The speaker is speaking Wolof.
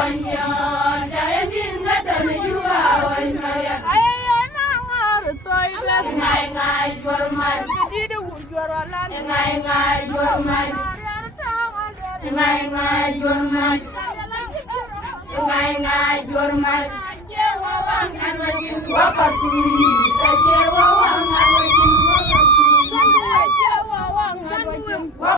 wanya jaya dinga tami juwa wanya ayana ngaru toile ngai ngai jorman didi jorwalan ngai ngai jorman ngai ngai jorman ngai ngai jorman jewa wang anwajin wakasui jewa wang anwajin wakasui jewa wang anwajin